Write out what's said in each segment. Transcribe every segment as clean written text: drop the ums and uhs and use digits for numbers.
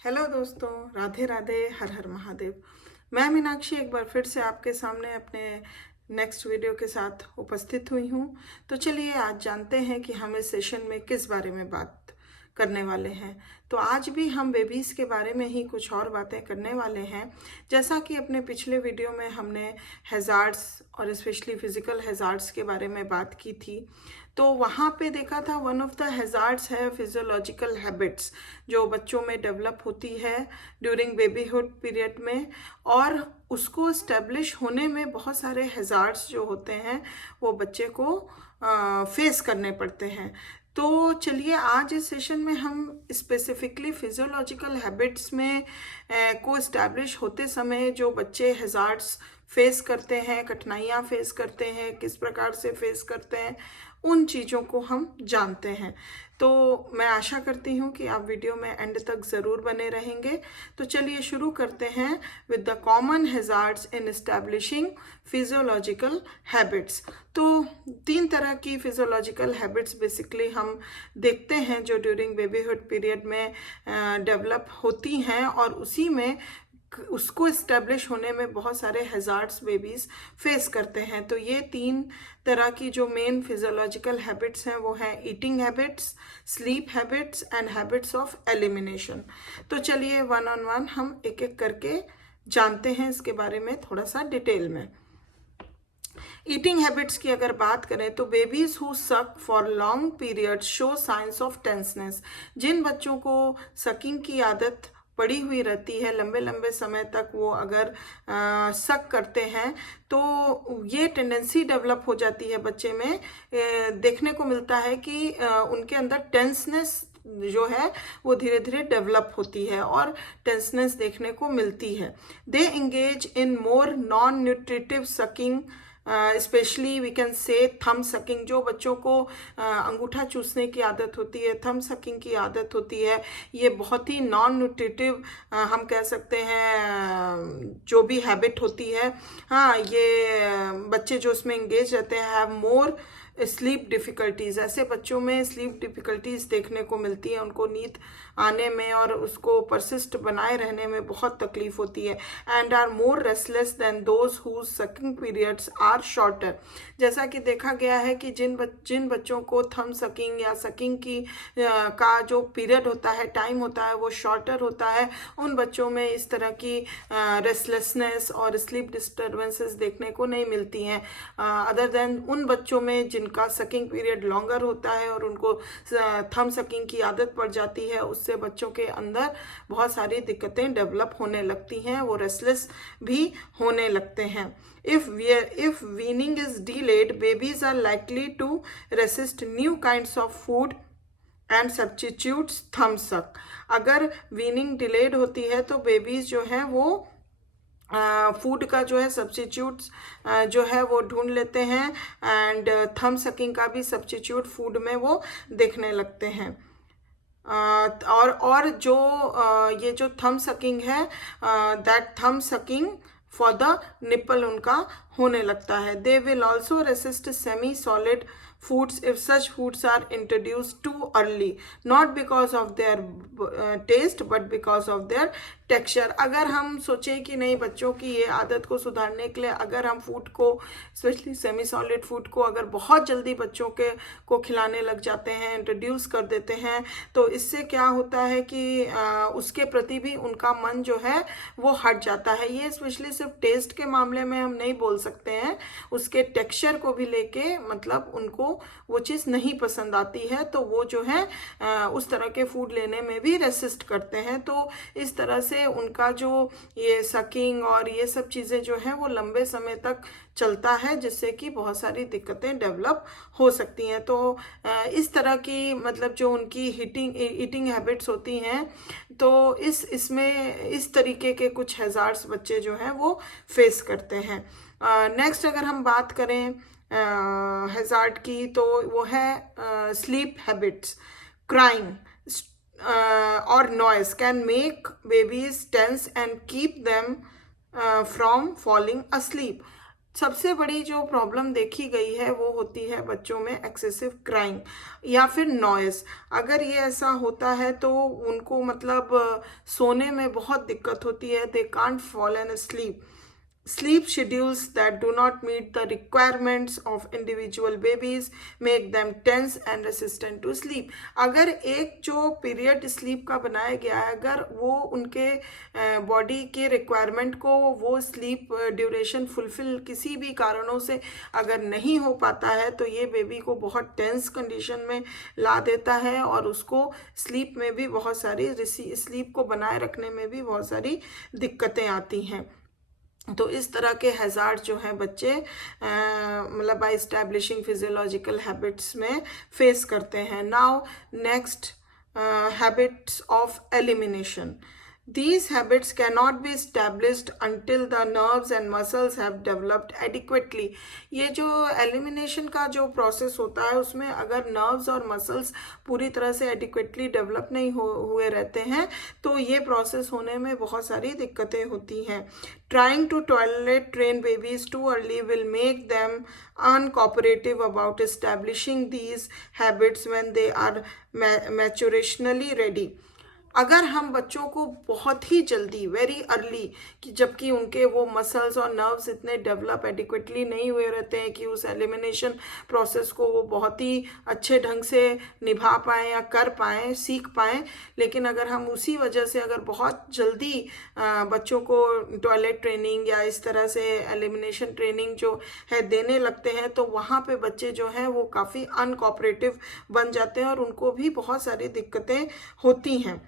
Hello दोस्तों, राधे राधे, हर हर महादेव। मैं मीनाक्षी एक बार फिर से आपके सामने अपने नेक्स्ट वीडियो के साथ उपस्थित हुई हूँ। तो चलिए आज जानते हैं कि हम इस सेशन में किस बारे में बात करने वाले हैं। तो आज भी हम बेबीज़ के बारे में ही कुछ और बातें करने वाले हैं। जैसा कि अपने पिछले वीडियो में हमने हैज़ार्ड्स और स्पेशली फिज़िकल हैज़ार्ड्स के बारे में बात की थी, तो वहाँ पे देखा था वन ऑफ द हैज़ार्ड्स है फिजियोलॉजिकल हैबिट्स, जो बच्चों में डेवलप होती है ड्यूरिंग बेबीहुड पीरियड में, और उसको इस्टेब्लिश होने में बहुत सारे हैज़ार्ड्स जो होते हैं वो बच्चे को फेस करने पड़ते हैं। तो चलिए आज इस सेशन में हम स्पेसिफिकली फिजियोलॉजिकल हैबिट्स में को इस्टेब्लिश होते समय जो बच्चे हैज़ार्ड्स फेस करते हैं, कठिनाइयाँ फेस करते हैं, किस प्रकार से फेस करते हैं, उन चीज़ों को हम जानते हैं। तो मैं आशा करती हूँ कि आप वीडियो में एंड तक ज़रूर बने रहेंगे। तो चलिए शुरू करते हैं with the common hazards in establishing physiological habits. तो 3 तरह की फिजियोलॉजिकल हैबिट्स बेसिकली हम देखते हैं जो ड्यूरिंग बेबीहुड पीरियड में डेवलप होती हैं, और उसी में उसको इस्टेब्लिश होने में बहुत सारे हैज़ार्ड्स बेबीज़ फेस करते हैं। तो ये 3 तरह की जो मेन फिजियोलॉजिकल हैबिट्स हैं वो हैं eating habits, sleep habits and habits of elimination. तो चलिए वन ऑन वन हम एक एक करके जानते हैं इसके बारे में थोड़ा सा डिटेल में। ईटिंग हैबिट्स की अगर बात करें तो babies who suck for long period show signs of tenseness. जिन बच्चों को सकिंग की आदत पड़ी हुई रहती है, लंबे लंबे समय तक वो अगर सक करते हैं तो ये टेंडेंसी डेवलप हो जाती है बच्चे में। देखने को मिलता है कि उनके अंदर टेंसनेस जो है वो धीरे धीरे डेवलप होती है और टेंसनेस देखने को मिलती है। They engage in more non nutritive sucking, specially we can say thumb sucking. जो बच्चों को अंगूठा चूसने की आदत होती है, थम सकिंग की आदत होती है, ये बहुत ही नॉन न्यूट्रिटिव हम कह सकते हैं जो भी हैबिट होती है। हाँ, ये बच्चे जो उसमें एंगेज रहते हैं हैव मोर स्लीप डिफ़िकल्टीज़। ऐसे बच्चों में स्लीप डिफ़िकल्टीज़ देखने को मिलती है, उनको नींद आने में और उसको परसिस्ट बनाए रहने में बहुत तकलीफ होती है। And are more restless than those whose sucking periods are shorter. जैसा कि देखा गया है कि जिन बच्चों को थम सकिंग या सकिंग की का जो पीरियड होता है, टाइम होता है, वो शॉर्टर होता है, उन बच्चों में इस तरह की रेस्टलेसनेस और स्लीप डिस्टर्बेंसेस देखने को नहीं मिलती हैं, अदर देन उन बच्चों में जिनका सकिंग पीरियड लॉन्गर होता है और उनको थम सकिंग की आदत पड़ जाती है। उससे बच्चों के अंदर बहुत सारी दिक्कतें डेवलप होने लगती हैं, वो रेस्टलेस भी होने लगते हैं। If weaning is delayed, babies are likely to resist new kinds of food and substitutes thumb suck. अगर वीनिंग डिलेड होती है तो बेबीज जो हैं वो फूड का जो है सब्स्टिट्यूट्स जो है वो ढूंढ लेते हैं, एंड थम सकिंग का भी सब्स्टिट्यूट फूड में वो देखने लगते हैं। और जो ये जो थम सकिंग है, दैट थम सकिंग फॉर द निपल उनका होने लगता है। They will also resist semi solid foods if such foods are introduced too early, not because of their taste but because of their texture. अगर हम सोचें कि नहीं, बच्चों की ये आदत को सुधारने के लिए अगर हम फूड को, स्पेशली सेमी सॉलिड फूड को अगर बहुत जल्दी बच्चों को खिलाने लग जाते हैं, इंट्रोड्यूस कर देते हैं, तो इससे क्या होता है कि उसके प्रति भी उनका मन जो है वो हट जाता है। ये स्पेशली सिर्फ टेस्ट के मामले में हम नहीं बोल सकते हैं, उसके टेक्सचर को भी लेके मतलब उनको वो चीज़ नहीं पसंद आती है, तो वो जो है उस तरह के फूड लेने में भी रेसिस्ट करते हैं। तो इस तरह से उनका जो ये सकिंग और ये सब चीज़ें जो हैं वो लंबे समय तक चलता है, जिससे कि बहुत सारी दिक्कतें डेवलप हो सकती हैं। तो इस तरह की मतलब जो उनकी ईटिंग हैबिट्स होती हैं, तो इसमें इस तरीके के कुछ हैज़ार्ड्स बच्चे जो हैं वो फेस करते हैं। नेक्स्ट अगर हम बात करें हैज़ार्ड की, तो वो है sleep habits. Crying or noise can make babies tense and keep them from falling asleep. सबसे बड़ी जो प्रॉब्लम देखी गई है वो होती है बच्चों में एक्सेसिव क्राइंग या फिर नॉइज़। अगर ये ऐसा होता है तो उनको मतलब सोने में बहुत दिक्कत होती है, they can't fall asleep. Sleep schedules that do not meet the requirements of individual babies make them tense and resistant to sleep। अगर एक जो पीरियड स्लीप का बनाया गया है, अगर वो उनके बॉडी के रिक्वायरमेंट को वो स्लीप ड्यूरेशन फुलफिल किसी भी कारणों से अगर नहीं हो पाता है तो ये बेबी को बहुत टेंस कंडीशन में ला देता है और उसको स्लीप में भी बहुत सारी स्लीप को बनाए रखने में भी बहुत सारी दिक्कतें आती हैं। तो इस तरह के हैज़ार्ड जो हैं बच्चे मतलब बाय इस्टेब्लिशिंग फिजियोलॉजिकल हैबिट्स में फेस करते हैं। Now next, habits of elimination. These habits cannot be established until the nerves and muscles have developed adequately। ये जो एलिमिनेशन का जो प्रोसेस होता है उसमें अगर नर्व्स और मसल्स पूरी तरह से एडिक्वेटली डेवलप नहीं हुए रहते हैं तो ये प्रोसेस होने में बहुत सारी दिक्कतें होती हैं। Trying to toilet train babies too early will make them uncooperative about establishing these habits when they are maturationally ready। अगर हम बच्चों को बहुत ही जल्दी वेरी अर्ली कि जबकि उनके वो मसल्स और नर्व्स इतने डेवलप एडिक्वेटली नहीं हुए रहते हैं कि उस एलिमिनेशन प्रोसेस को वो बहुत ही अच्छे ढंग से निभा पाएँ या कर पाएँ, सीख पाएँ, लेकिन अगर हम उसी वजह से अगर बहुत जल्दी बच्चों को टॉयलेट ट्रेनिंग या इस तरह से एलिमिनेशन ट्रेनिंग जो है देने लगते हैं तो वहाँ पे बच्चे जो हैं वो काफ़ी अनकोऑपरेटिव बन जाते हैं और उनको भी बहुत सारी दिक्कतें होती हैं।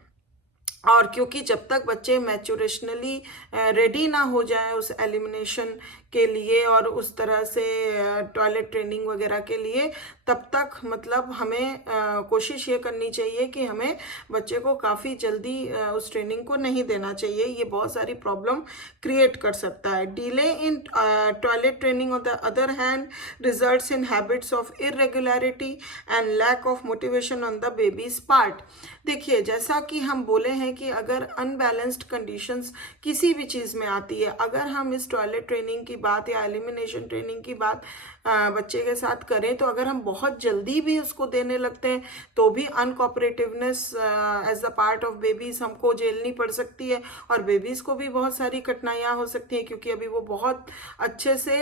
और क्योंकि जब तक बच्चे मैच्योरेशनली रेडी ना हो जाए उस एलिमिनेशन के लिए और उस तरह से टॉयलेट ट्रेनिंग वगैरह के लिए, तब तक मतलब हमें कोशिश ये करनी चाहिए कि हमें बच्चे को काफ़ी जल्दी उस ट्रेनिंग को नहीं देना चाहिए। ये बहुत सारी प्रॉब्लम क्रिएट कर सकता है। Delay in toilet training on the other hand results in habits of irregularity and lack of motivation on the baby's part. देखिए, जैसा कि हम बोले हैं कि अगर अनबैलेंस्ड कंडीशंस किसी भी चीज़ में आती है, अगर हम इस टॉयलेट ट्रेनिंग की बात या एलिमिनेशन ट्रेनिंग की बात बच्चे के साथ करें तो अगर हम बहुत जल्दी भी उसको देने लगते हैं तो भी uncooperativeness as the part of babies हमको झेलनी पड़ सकती है और बेबीज को भी बहुत सारी कठिनाइयाँ हो सकती हैं, क्योंकि अभी वो बहुत अच्छे से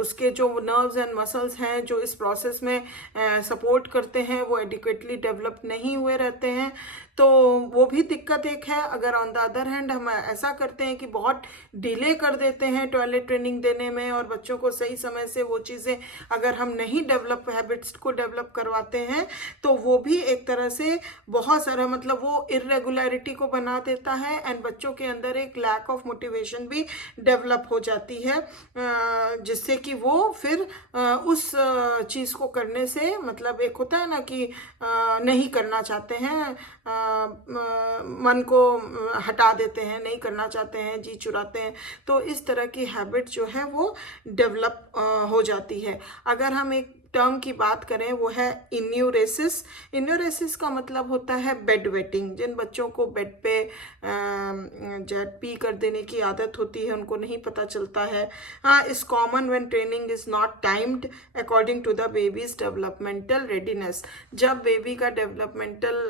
उसके जो नर्व्स एंड मसल्स हैं जो इस प्रोसेस में सपोर्ट करते हैं वो एडिक्वेटली डेवलप नहीं हुए रहते हैं। तो वो भी दिक्कत एक है। अगर ऑन द अदर हैंड हम ऐसा करते हैं कि बहुत डिले कर देते हैं टॉयलेट ट्रेनिंग देने में और बच्चों को सही समय से वो चीज़ें अगर हम नहीं डेवलप हैबिट्स को डेवलप करवाते हैं तो वो भी एक तरह से बहुत सारा मतलब वो इरेगुलरिटी को बना देता है एंड बच्चों के अंदर एक लैक ऑफ मोटिवेशन भी डेवलप हो जाती है, जिससे कि वो फिर उस चीज़ को करने से मतलब एक होता है ना कि नहीं करना चाहते हैं, मन को हटा देते हैं, नहीं करना चाहते हैं, जी चुराते हैं। तो इस तरह की हैबिट जो है वो डेवलप हो जाती है। अगर हम एक टर्म की बात करें वो है इन्यूरेसिस। इन्यूरेसिस का मतलब होता है बेड वेटिंग। जिन बच्चों को बेड पे जेट पी कर देने की आदत होती है उनको नहीं पता चलता है। Is common when training is not timed according to the baby's developmental readiness. जब बेबी का डेवलपमेंटल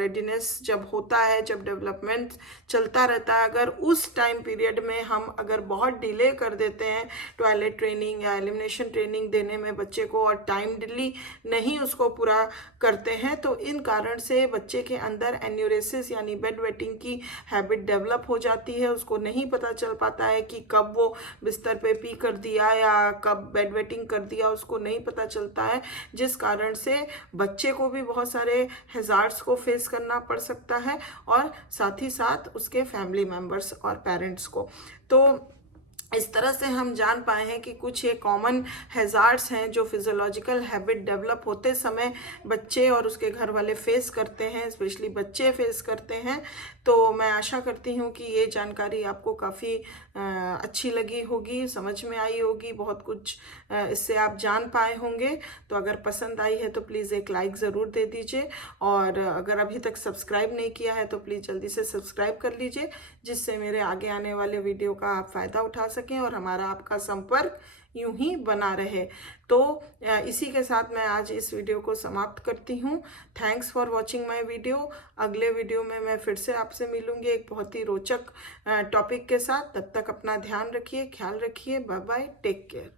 रेडीनेस जब होता है, जब डेवलपमेंट चलता रहता है, अगर उस टाइम पीरियड में हम अगर बहुत डिले कर देते हैं टॉयलेट ट्रेनिंग या एलिमिनेशन ट्रेनिंग देने में बच्चे को और टाइमली नहीं उसको पूरा करते हैं तो इन कारण से बच्चे के अंदर एन्यूरेसिस यानी बेड वेटिंग की हैबिट डेवलप हो जाती है। उसको नहीं पता चल पाता है कि कब वो बिस्तर पे पी कर दिया या कब बेड वेटिंग कर दिया, उसको नहीं पता चलता है, जिस कारण से बच्चे को भी बहुत सारे हैजार्ड्स को फेस करना पड़ सकता है और साथ ही साथ उसके फैमिली मेम्बर्स और पेरेंट्स को। तो इस तरह से हम जान पाए हैं कि कुछ ये कॉमन हैजार्ड्स हैं जो फिजियोलॉजिकल हैबिट डेवलप होते समय बच्चे और उसके घर वाले फेस करते हैं, स्पेशली बच्चे फेस करते हैं। तो मैं आशा करती हूँ कि ये जानकारी आपको काफ़ी अच्छी लगी होगी, समझ में आई होगी, बहुत कुछ इससे आप जान पाए होंगे। तो अगर पसंद आई है तो प्लीज़ एक लाइक ज़रूर दे दीजिए और अगर अभी तक सब्सक्राइब नहीं किया है तो प्लीज़ जल्दी से सब्सक्राइब कर लीजिए, जिससे मेरे आगे आने वाले वीडियो का आप फ़ायदा उठा सकें। सकें और हमारा आपका संपर्क यूं ही बना रहे। तो इसी के साथ मैं आज इस वीडियो को समाप्त करती हूँ। Thanks for watching my video. अगले वीडियो में मैं फिर से आपसे मिलूंगी एक बहुत ही रोचक टॉपिक के साथ। तब तक अपना ध्यान रखिए, ख्याल रखिए। Bye bye, take care.